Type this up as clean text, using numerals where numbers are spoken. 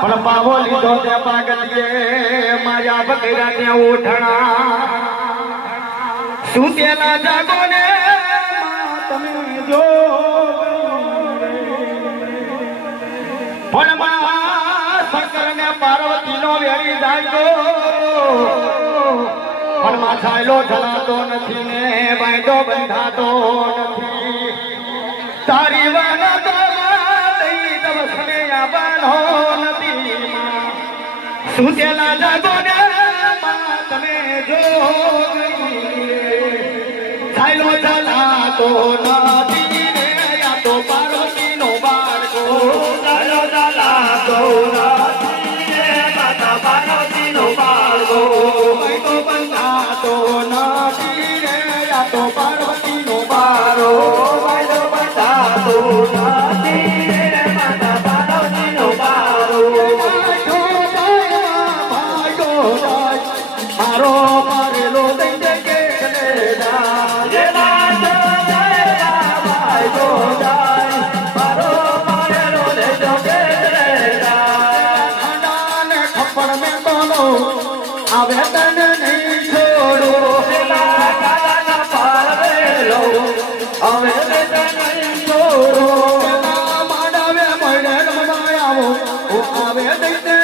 પણ પાવો લીધો તે પાગલીએ માયા બકરા ત્યાં ઉઠણા સુતેલા જાગો ને તમે જો પણ શંકર ને પાર્વતી નો વેરી જાય પણ માં છાયલો જલાતો નથી ને બાંધો બંધાતો નથી તારી વાના તો દઈ દવસને આબાનો નથી સુતેલા જાગો ને તમે જો છાયલો જલાતો નથી ને યા તો પાર્વતી નો બાળકો છાયલો જલાતો નથી ને માતા પાર્વતી નો બાળકો બાંધો બંધાતો નથી ને યા તો પાર્વતી નો બાળકો બાંધો બંધાતો નથી ને માતા પાર્વતી નો બાળકો મારો મારેલો દઈ દે કે આવે તને નહીં છોડો પાડવેલો હવે તને નહીં છોડો માંડાવે મળે રમવા આવો આવે દઈ